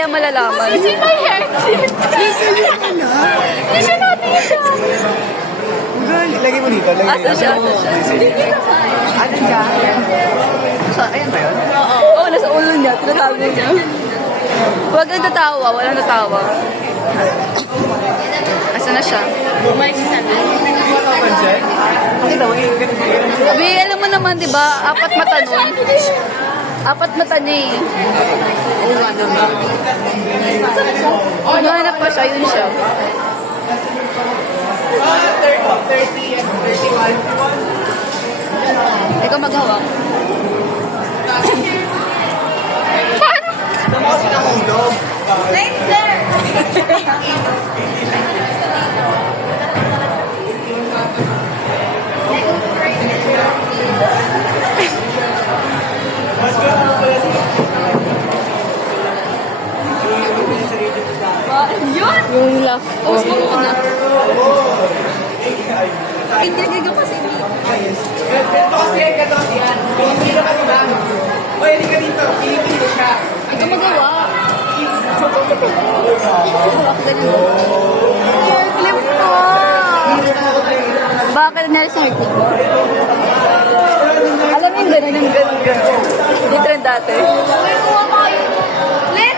kaya malalaman. This is my hair clip. You should not be siya. Lagay mo dito. Asa siya, asa siya. Ano siya? So, ayan ba yun? Oo, nasa ulo niya. Tinatago niya. Huwag kang tatawa. Walang tatawa. Asa na siya? May sisana. Pakita mo, Sabi, alam mo naman, di ba? Apat mata nun. Apat mata niya eh. Oo nga naman. Hanap pa siya, yun siya. 30 and 31. Ikaw maghawak. Tama ko sila hulog. Right there. Yun? Yung laugh. Post mo muna. Ginagawa kasi Ganito kasi yan. Pilipino ka diba? O, hindi ka dito. Pilipino siya. Ikaw magawa. Clip ko. Bakit nangyari sa higpit mo? Alam mo yung gano'n, yung gano'n. Dito rin dati. May kuha pa kayo. Len!